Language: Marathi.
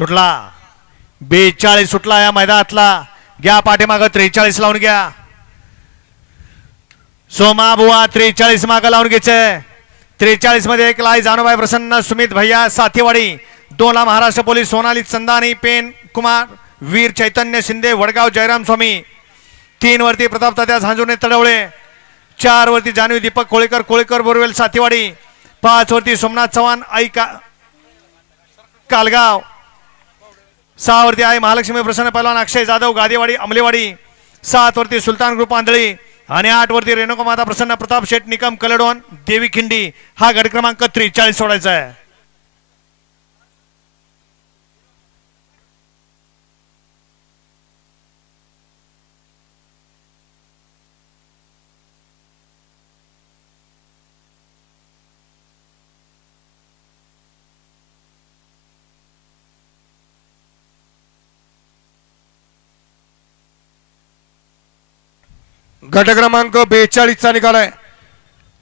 सुटला 42 सुटला या मैदानातला घ्या पाठीमाग 43 लावून घ्या सोमा बुवा 43 माग लावून घ्यायचं 43 मध्ये एक लाई जानूबाई प्रसन्न सुमित भैया साथीवाडी 2 ला महाराष्ट्र पोलीस सोनाली चंदानी पेन कुमार वीर चैतन्य शिंदे वडगाव जयराम स्वामी 3 वरती प्रताप तात्या झांजुर्णे तडवळे 4 वरती जान्हवी दीपक कोळेकर बोरवेल साथीवाडी 5 वरती सोमनाथ चव्हाण आई कालगाव 6 वरती आई महालक्ष्मी प्रसन्न पहलवान अक्षय जाधव गादेवाडी अमलेवाडी 7 वरती सुलतान ग्रुप आंधळी आणि 8 वरती रेणुका माता प्रसन्न प्रताप शेठ निकम कलडोन देवी खिंडी हा गट क्रमांक 43 सोडायचा आहे। गट क्रमांक 42 चा निकाल आहे।